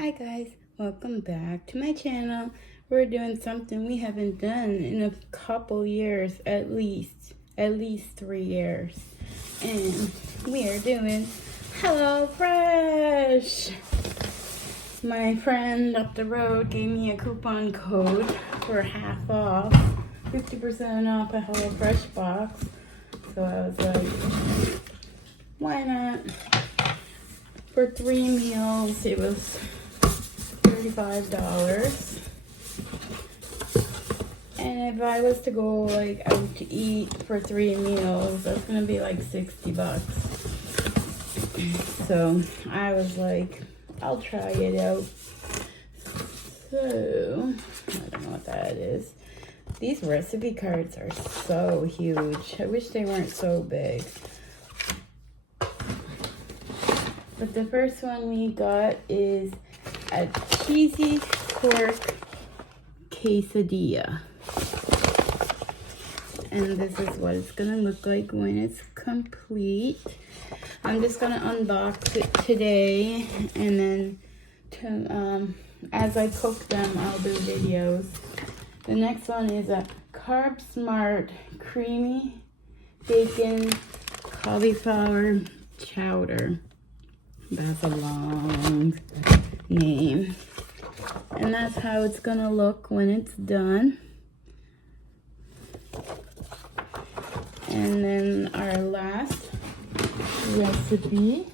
Hi guys, welcome back to my channel. We're doing something we haven't done in a couple years, at least 3 years. And we are doing Hello Fresh. My friend up the road gave me a coupon code for half off, 50% off a Hello Fresh box. So I was like, why not? For 3 meals, it was $35. And if I was to go like out to eat for 3 meals, that's gonna be like $60. So I was like, I'll try it out. So I don't know what that is. These recipe cards are so huge. I wish they weren't so big. But the first one we got is a cheesy pork quesadilla. And this is what it's gonna look like when it's complete. I'm just gonna unbox it today, and then as I cook them, I'll do videos. The next one is a Carb Smart creamy bacon cauliflower chowder. That's a long name. And that's how it's gonna look when it's done. And then our last recipe,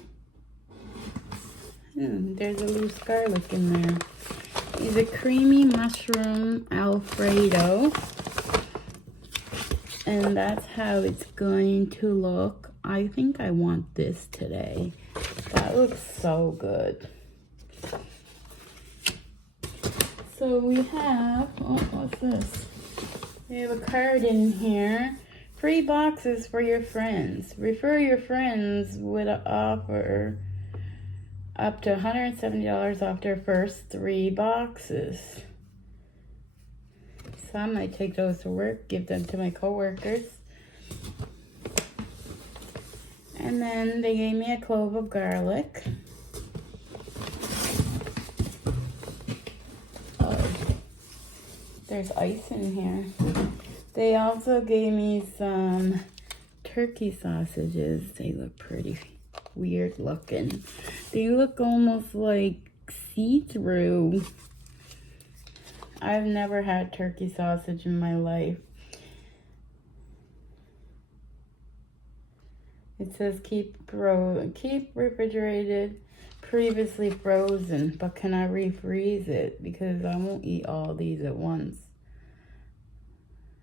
there's a loose garlic in there, is a creamy mushroom Alfredo. And that's how it's going to look. I think I want this today. That looks so good. So we have, what's this? We have a card in here. Free boxes for your friends. Refer your friends with an offer up to $170 off their first 3 boxes. So I might take those to work, give them to my coworkers. And then they gave me a clove of garlic. Oh, there's ice in here. They also gave me some turkey sausages. They look pretty weird looking. They look almost like see-through. I've never had turkey sausage in my life. It says keep refrigerated, previously frozen, but can I refreeze it? Because I won't eat all these at once.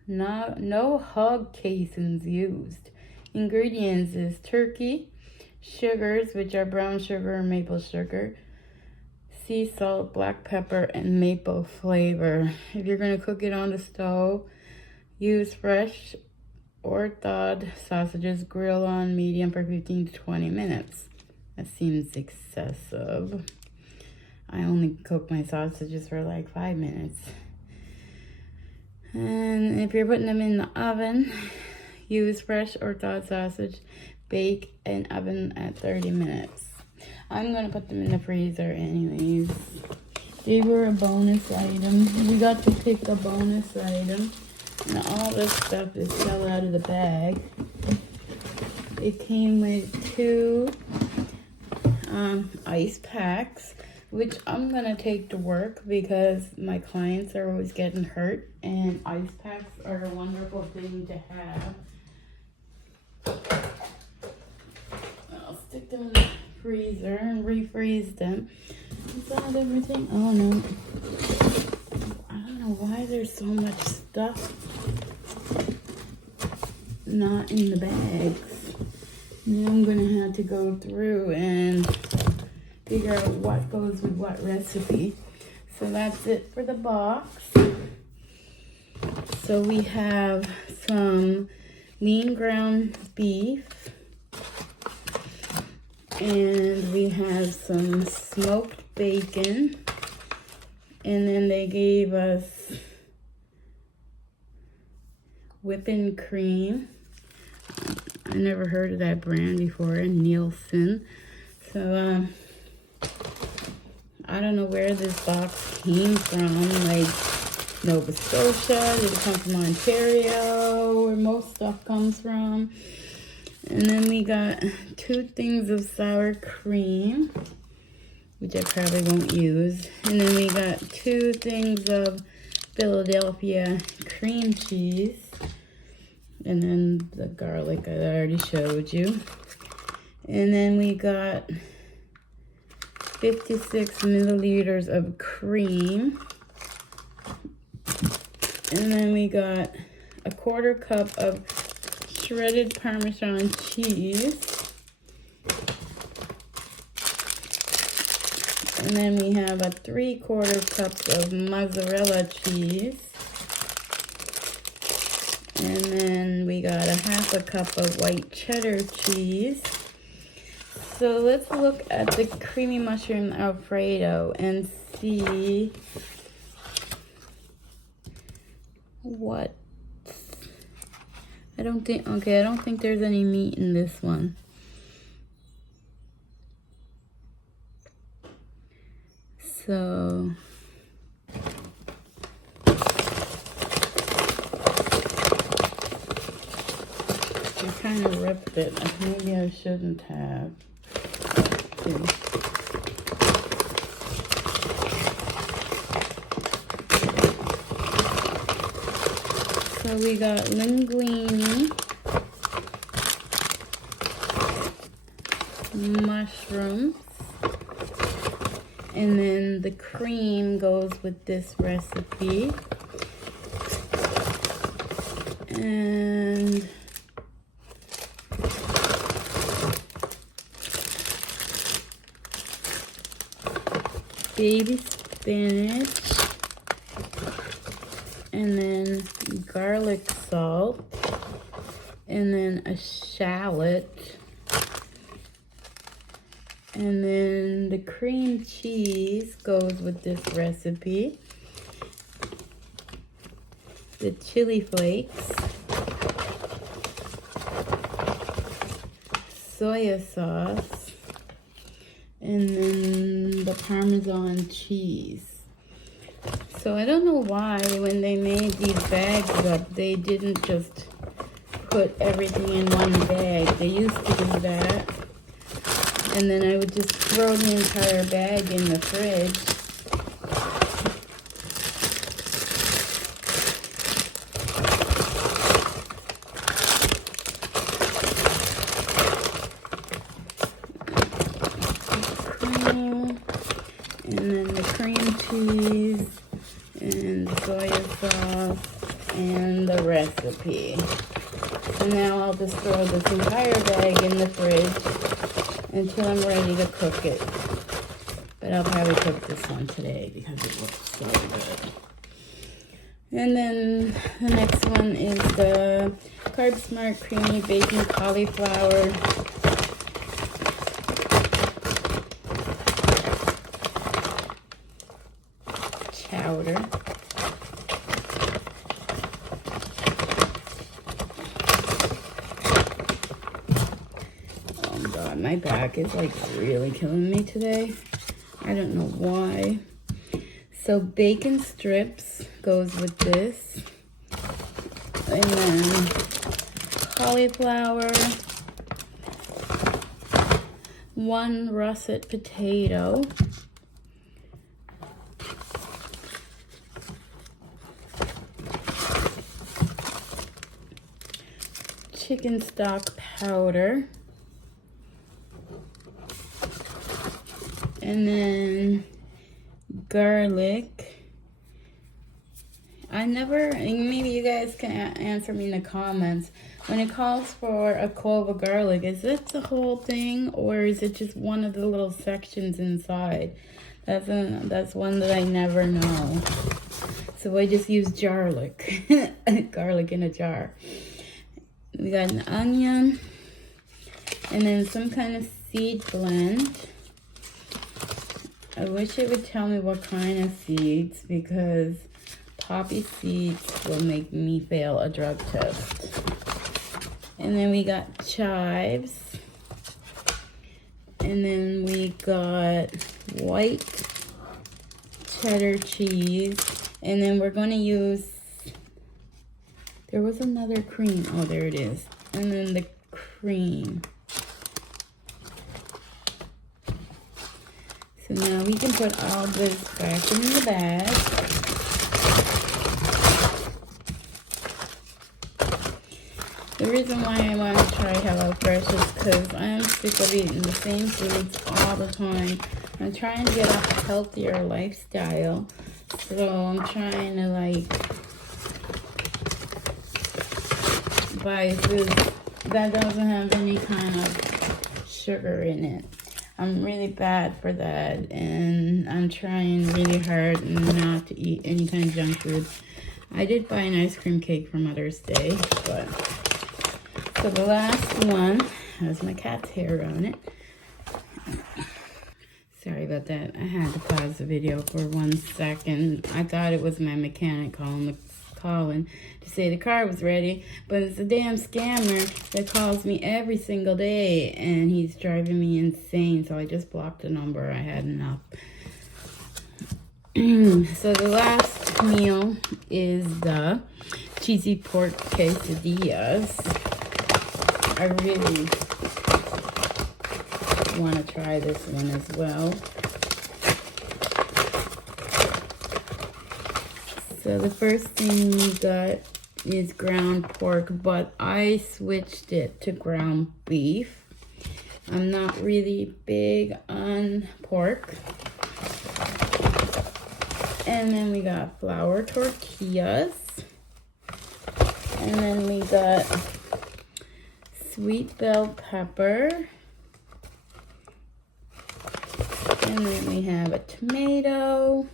No hog casings used. Ingredients is turkey, sugars, which are brown sugar and maple sugar, sea salt, black pepper, and maple flavor. If you're going to cook it on the stove, use fresh or thawed sausages. Grill on medium for 15 to 20 minutes. That seems excessive. I only cook my sausages for like 5 minutes. And if you're putting them in the oven, use fresh or thawed sausage. Bake in oven at 30 minutes. I'm going to put them in the freezer anyways. They were a bonus item. We got to pick a bonus item. And all this stuff is fell out of the bag. It came with 2 ice packs, which I'm gonna take to work because my clients are always getting hurt, and ice packs are a wonderful thing to have. I'll stick them in the freezer and refreeze them. Is that everything? Oh no. I don't know why there's so much stuff not in the bags. Now I'm gonna have to go through and figure out what goes with what recipe. So that's it for the box. So we have some lean ground beef, and we have some smoked bacon, and then they gave us whipping cream. I never heard of that brand before, Nielsen. So I don't know where this box came from, like Nova Scotia. Did it come from Ontario, where most stuff comes from? And then we got 2 things of sour cream, which I probably won't use. And then we got 2 things of Philadelphia cream cheese. And then the garlic I already showed you. And then we got 56 milliliters of cream. And then we got a 1/4 cup of shredded Parmesan cheese. And then we have a 3/4 cup of mozzarella cheese. And then we got a 1/2 cup of white cheddar cheese. So let's look at the creamy mushroom Alfredo and see what. I don't think there's any meat in this one. So I kind of ripped it. Maybe I shouldn't have. So we got linguine, mushrooms, and then the cream goes with this recipe. And baby spinach, and then garlic salt, and then a shallot, and then the cream cheese goes with this recipe, the chili flakes, soya sauce, and then the Parmesan cheese. So I don't know why when they made these bags up, they didn't just put everything in one bag. They used to do that. And then I would just throw the entire bag in the fridge. Cream, and then the cream cheese, and the soya sauce, and the recipe. So now I'll just throw this entire bag in the fridge until I'm ready to cook it. But I'll probably cook this one today because it looks so good. And then the next one is the Carb Smart Creamy Baking Cauliflower chowder. Oh God, my back is like really killing me today. I don't know why. So bacon strips goes with this. And then cauliflower, 1 russet potato, chicken stock powder, and then garlic. Maybe you guys can answer me in the comments. When it calls for a clove of garlic, is it the whole thing or is it just one of the little sections inside? That's one that I never know. So I just use garlic, garlic in a jar. We got an onion, and then some kind of seed blend. I wish it would tell me what kind of seeds, because poppy seeds will make me fail a drug test. And then we got chives. And then we got white cheddar cheese. And then we're going to use, there was another cream. Oh, there it is. And then the cream. So now we can put all this back in the bag. The reason why I want to try HelloFresh is because I'm sick of eating the same foods all the time. I'm trying to get a healthier lifestyle. So I'm trying to like buy food that doesn't have any kind of sugar in it. I'm really bad for that, and I'm trying really hard not to eat any kind of junk food. I did buy an ice cream cake for Mother's Day, but so the last one has my cat's hair on it. Sorry about that. I had to pause the video for 1 second. I thought it was my mechanic calling to say the car was ready, but it's a damn scammer that calls me every single day, and he's driving me insane, so I just blocked the number. I had enough. So the last meal is the cheesy pork quesadillas. I really want to try this one as well. So the first thing we got is ground pork, but I switched it to ground beef. I'm not really big on pork. And then we got flour tortillas. And then we got sweet bell pepper. And then we have a tomato.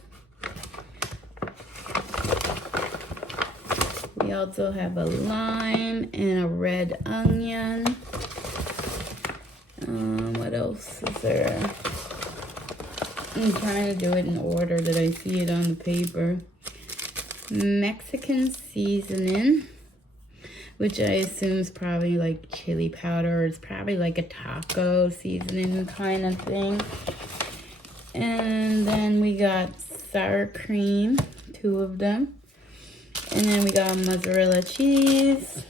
We also have a lime and a red onion. What else is there? I'm trying to do it in order that I see it on the paper. Mexican seasoning, which I assume is probably like chili powder. It's probably like a taco seasoning kind of thing. And then we got sour cream, 2 of them. And then we got mozzarella cheese.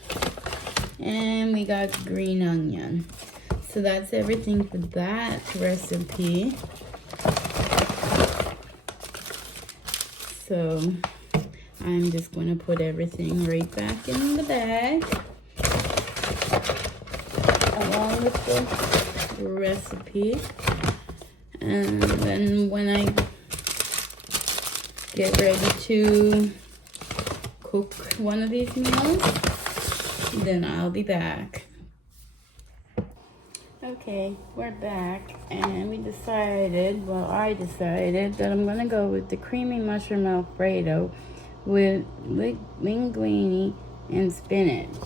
And we got green onion. So that's everything for that recipe. So I'm just going to put everything right back in the bag, along with the recipe. And then when I get ready to cook one of these meals, then I'll be back. Okay, we're back, and we decided, well, I decided that I'm gonna go with the creamy mushroom Alfredo with linguine and spinach.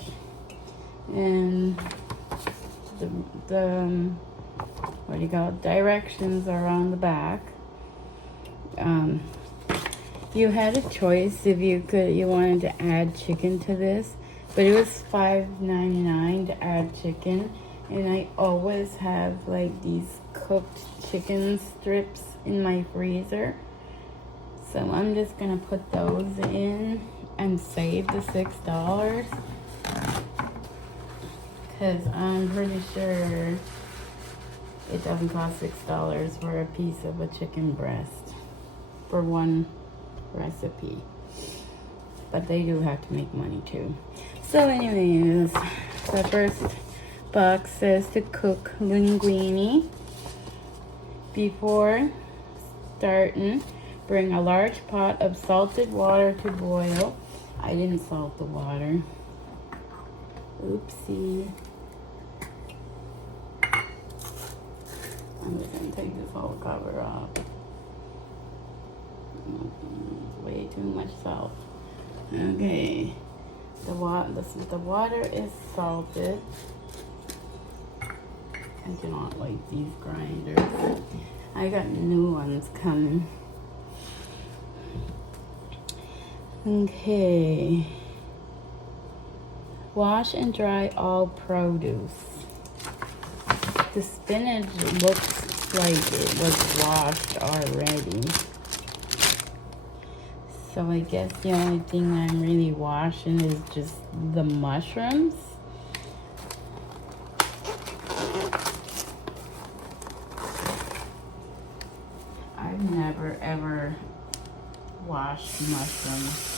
And the what do you call it? Directions are on the back. You had a choice if you wanted to add chicken to this, but it was $5.99 to add chicken. And I always have like these cooked chicken strips in my freezer. So I'm just gonna put those in and save the $6. Because I'm pretty sure it doesn't cost $6 for a piece of a chicken breast for one recipe. But they do have to make money too. So anyways, the first box says to cook linguine. Before starting, bring a large pot of salted water to boil. I didn't salt the water. Oopsie. I'm just gonna take this whole cover off. Way too much salt. Okay. The water is salted. I do not like these grinders. I got new ones coming. Okay. Wash and dry all produce. The spinach looks like it was washed already. So I guess the only thing I'm really washing is just the mushrooms. I've never ever washed mushrooms.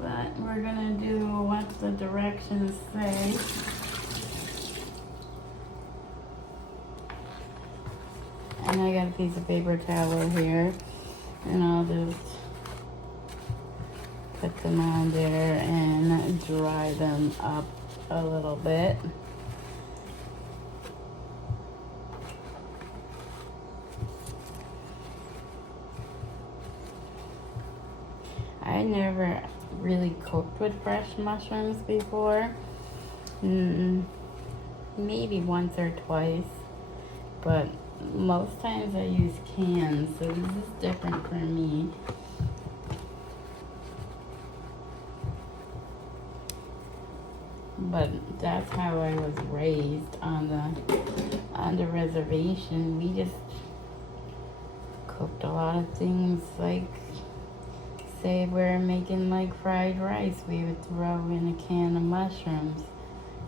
But we're gonna do what the directions say. And I got a piece of paper towel here, and I'll just put them on there and dry them up a little bit. I never really cooked with fresh mushrooms before. Maybe once or twice, but most times I use cans, so this is different for me. But that's how I was raised on the reservation. We just cooked a lot of things, like say we're making like fried rice, we would throw in a can of mushrooms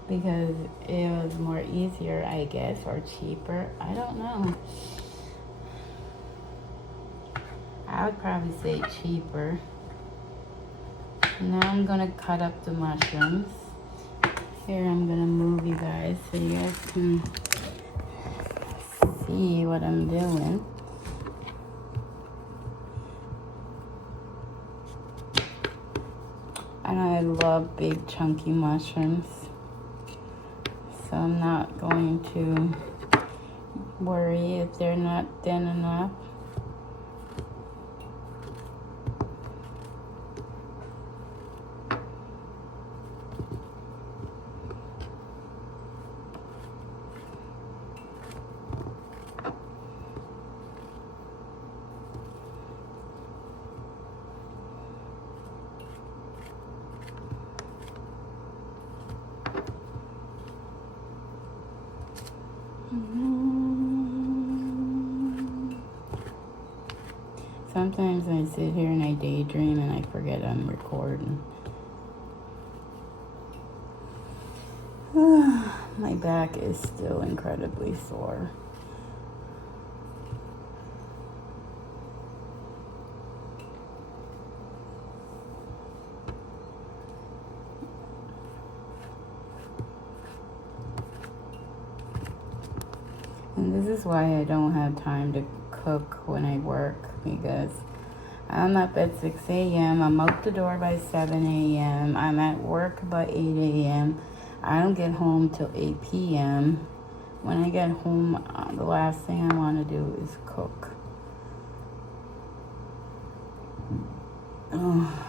because it was more easier, I guess, or cheaper. I don't know. I would probably say cheaper. Now I'm gonna cut up the mushrooms. Here I'm gonna move you guys so you guys can see what I'm doing. And I love big chunky mushrooms, so I'm not going to worry if they're not thin enough. Sometimes I sit here and I daydream and I forget I'm recording. My back is still incredibly sore. And this is why I don't have time to cook when I work, because I'm up at 6 a.m. I'm out the door by 7 a.m. I'm at work by 8 a.m. I don't get home till 8 p.m. When I get home, the last thing I want to do is cook. Oh.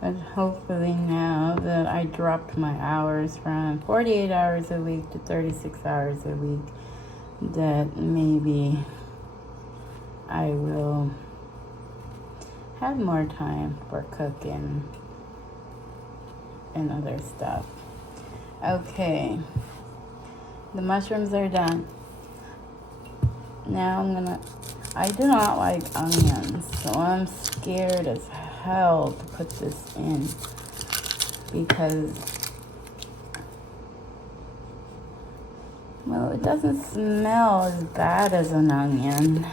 But hopefully now that I dropped my hours from 48 hours a week to 36 hours a week, that maybe I will have more time for cooking and other stuff. Okay, the mushrooms are done. Now I do not like onions, so I'm scared as hell to put this in because, well, it doesn't smell as bad as an onion.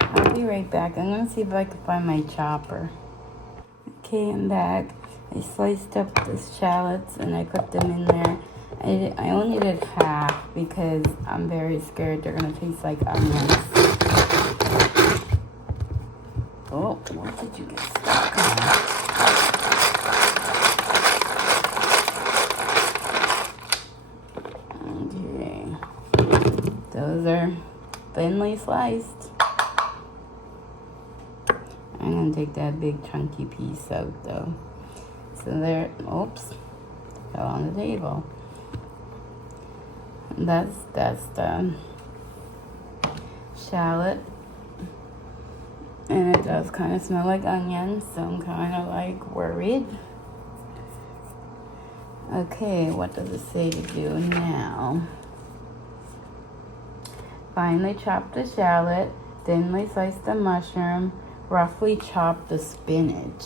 I'll be right back. I'm gonna see if I can find my chopper. Okay, I'm back. I sliced up the shallots and I put them in there. I only did half because I'm very scared they're gonna taste like onions. Oh, what did you get stuck on? Okay, those are thinly sliced. I'm gonna take that big chunky piece out though. So there, oops, fell on the table. That's the shallot. And it does kind of smell like onion, so I'm kind of like worried. Okay, what does it say to do now? Finely chop the shallot, thinly slice the mushroom, roughly chop the spinach.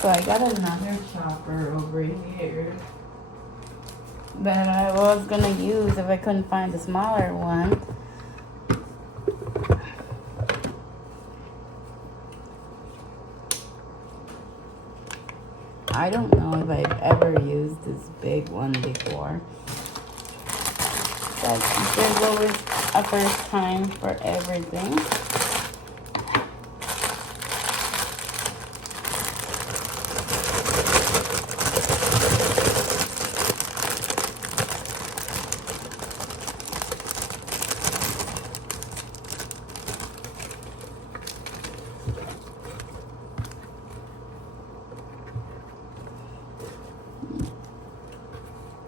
So I got another chopper over here that I was gonna use if I couldn't find a smaller one. I don't know if I've ever used this big one before. But there's always a first time for everything.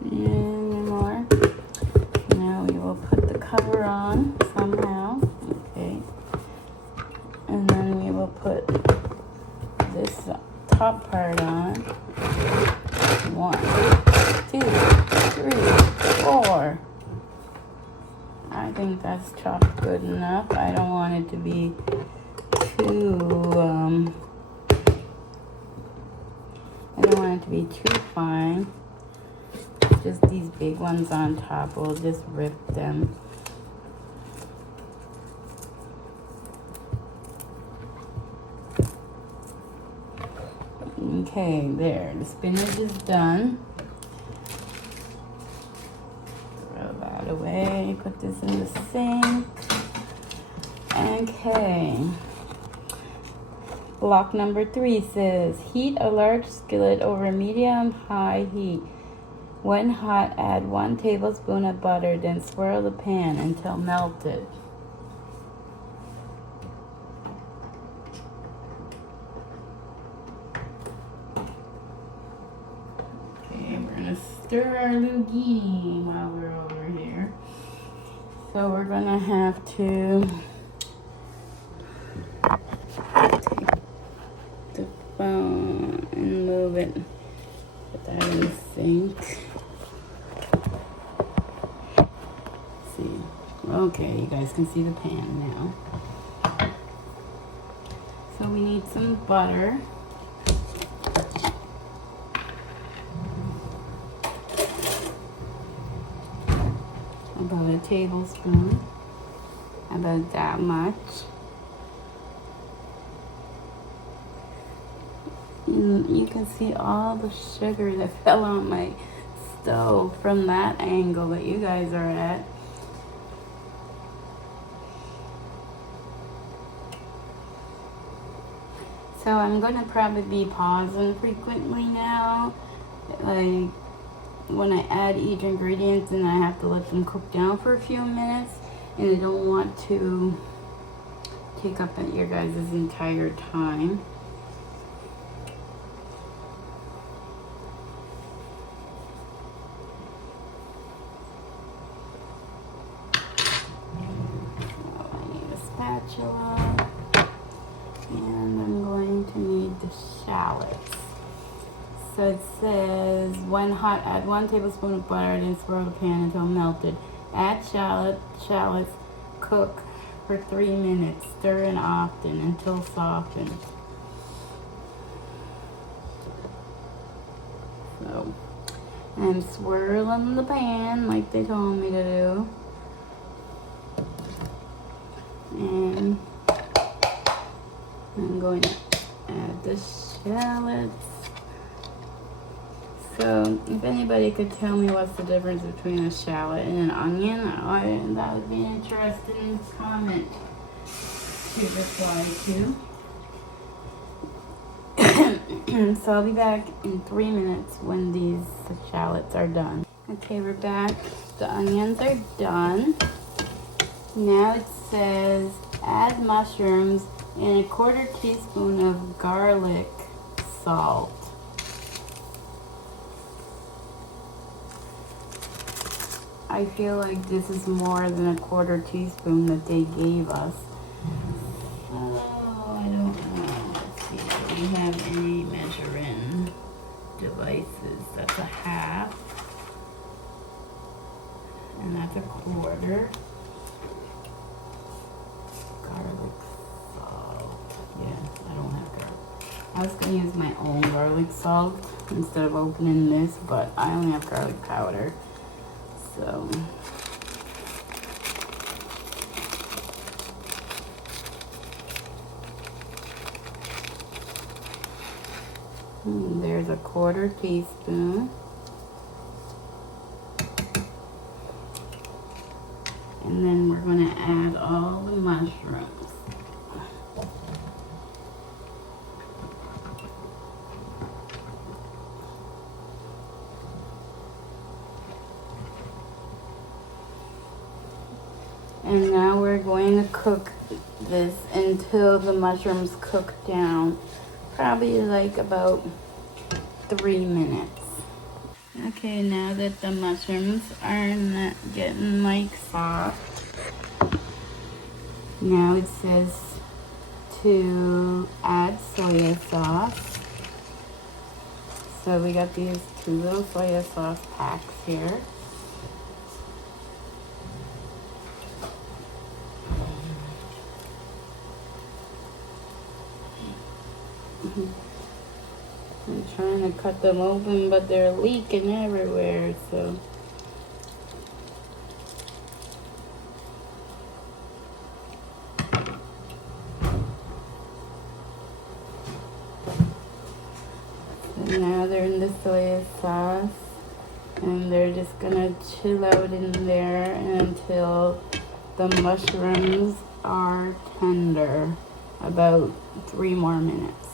And more. Now we will put the cover on somehow. Okay. And then we will put this top part on. 1, 2, 3, 4. I think that's chopped good enough. I don't want it to be too fine. Just these big ones on top, we'll just rip them. Okay, there, the spinach is done. Throw that away, put this in the sink. Okay. Block number 3 says, heat a large skillet over medium-high heat. When hot, add 1 tablespoon of butter, then swirl the pan until melted. Okay, we're gonna stir our zucchini while we're over here. So we're gonna have to take the phone and move it. Put that in the sink. Okay, you guys can see the pan now. So we need some butter. About a tablespoon. About that much. You can see all the sugar that fell on my stove from that angle that you guys are at. So I'm going to probably be pausing frequently now. Like when I add each ingredient, and I have to let them cook down for a few minutes. And I don't want to take up your guys' entire time. Spatula, and I'm going to need the shallots. So it says, when hot, add 1 tablespoon of butter, then swirl the pan until melted. Add shallots, cook for 3 minutes, stir in often until softened. So I'm swirling the pan like they told me to do. And I'm going to add the shallots. So if anybody could tell me what's the difference between a shallot and an onion, that would be an interesting comment to reply to. So I'll be back in 3 minutes when these shallots are done. Okay, we're back. The onions are done. Now it says, add mushrooms and a 1/4 teaspoon of garlic salt. I feel like this is more than a quarter teaspoon that they gave us. Oh, I don't know. Let's see if we have any measuring devices. That's a half. And that's a quarter. Garlic salt. Yeah, I don't have garlic. I was gonna use my own garlic salt instead of opening this, but I only have garlic powder. So there's a quarter teaspoon. And then we're gonna add all the mushrooms. And now we're going to cook this until the mushrooms cook down. Probably like about 3 minutes. Okay, now that the mushrooms are not getting like soft, now it says to add soya sauce. So we got these 2 little soya sauce packs here. I'm trying to cut them open, but they're leaking everywhere, so. And now they're in the soya sauce, and they're just gonna chill out in there until the mushrooms are tender, about 3 more minutes.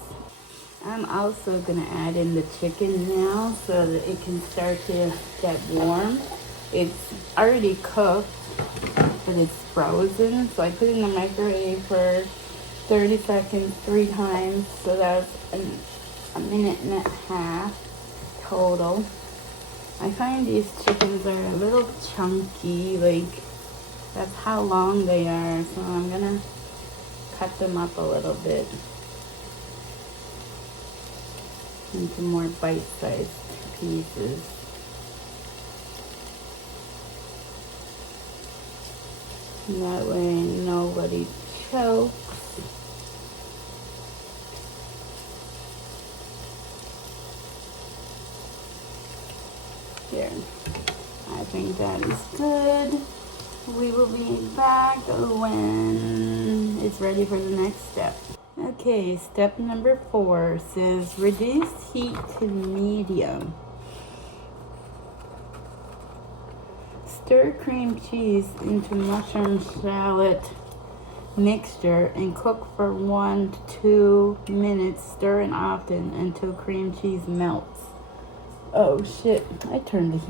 I'm also gonna add in the chicken now so that it can start to get warm. It's already cooked, but it's frozen. So I put it in the microwave for 30 seconds 3 times. So that's a minute and a half total. I find these chickens are a little chunky, like that's how long they are. So I'm gonna cut them up a little bit into more bite-sized pieces. And that way nobody chokes. There. I think that is good. We will be back when it's ready for the next step. Okay, step number 4 says reduce heat to medium. Stir cream cheese into mushroom shallot mixture and cook for 1 to 2 minutes, stirring often until cream cheese melts. Oh shit, I turned it.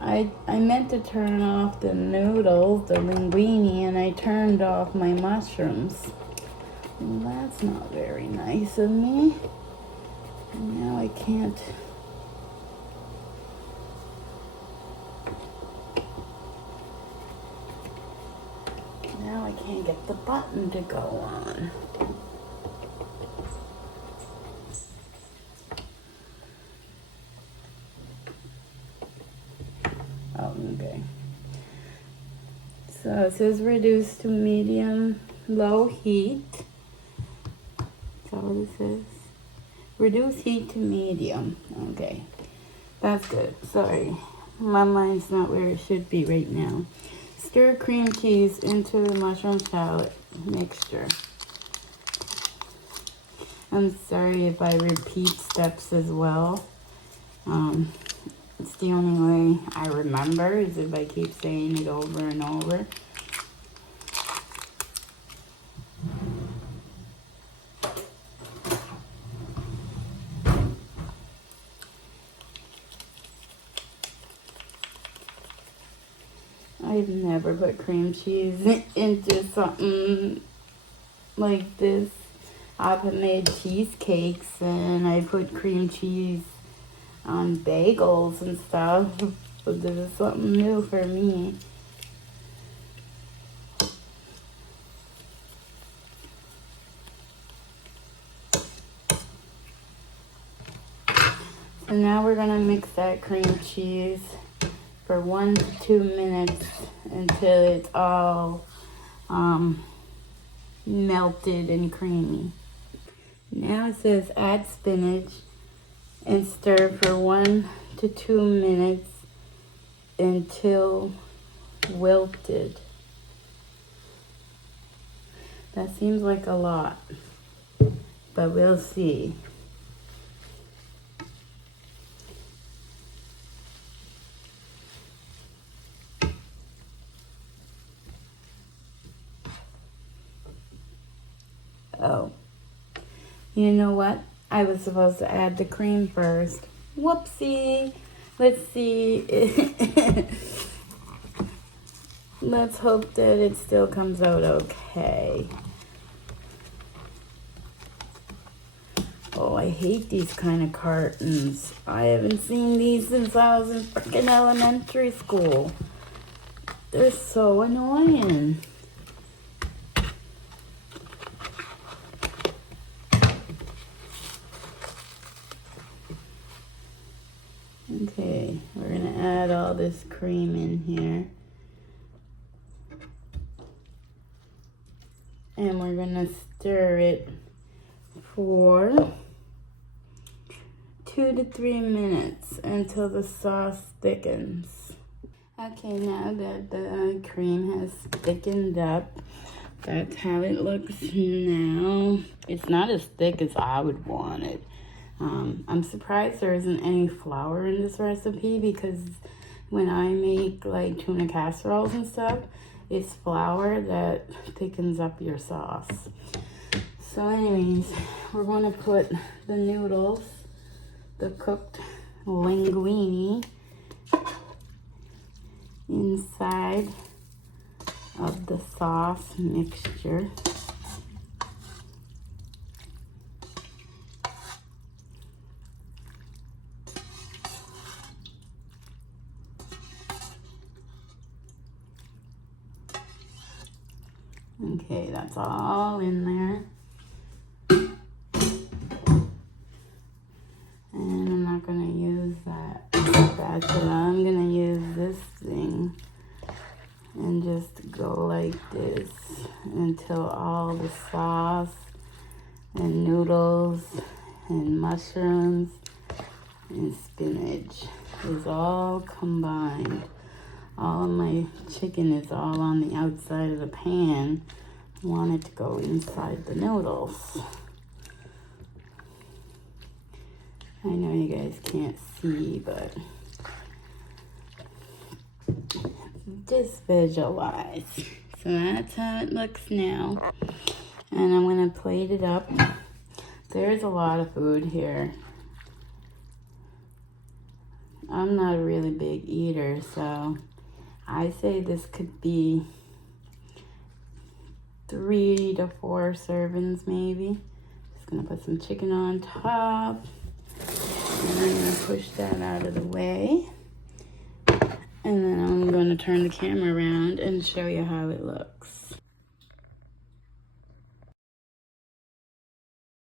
I meant to turn off the noodles, the linguine, and I turned off my mushrooms. That's not very nice of me. Now I can't. Now I can't get the button to go on. Oh, okay. So it says reduce to medium low heat. That's what it says. Reduce heat to medium. Okay. That's good. Sorry. My mind's not where it should be right now. Stir cream cheese into the mushroom shallot mixture. I'm sorry if I repeat steps as well. It's the only way I remember is if I keep saying it over and over. I've never put cream cheese into something like this. I've made cheesecakes and I put cream cheese on bagels and stuff, but this is something new for me. So now we're gonna mix that cream cheese for 1 to 2 minutes until it's all melted and creamy. Now it says add spinach and stir for 1 to 2 minutes until wilted. That seems like a lot, but we'll see. Oh, you know what? I was supposed to add the cream first. Whoopsie. Let's see. Let's hope that it still comes out okay. Oh, I hate these kind of cartons. I haven't seen these since I was in freaking elementary school. They're so annoying. Okay, we're gonna add all this cream in here. And we're gonna stir it for 2 to 3 minutes until the sauce thickens. Okay, now that the cream has thickened up, that's how it looks now. It's not as thick as I would want it. I'm surprised there isn't any flour in this recipe, because when I make like tuna casseroles and stuff, it's flour that thickens up your sauce. So anyways, we're going to put the noodles, the cooked linguine, inside of the sauce mixture. Okay, that's all in there. And I'm not gonna use that spatula. I'm gonna use this thing and just go like this until all the sauce and noodles and mushrooms and spinach is all combined. All of my chicken is all on the outside of the pan. I want it to go inside the noodles. I know you guys can't see, but just visualize. So that's how it looks now. And I'm gonna plate it up. There's a lot of food here. I'm not a really big eater, so I say this could be 3 to 4 servings maybe. Just gonna put some chicken on top. And I'm gonna push that out of the way. And then I'm gonna turn the camera around and show you how it looks.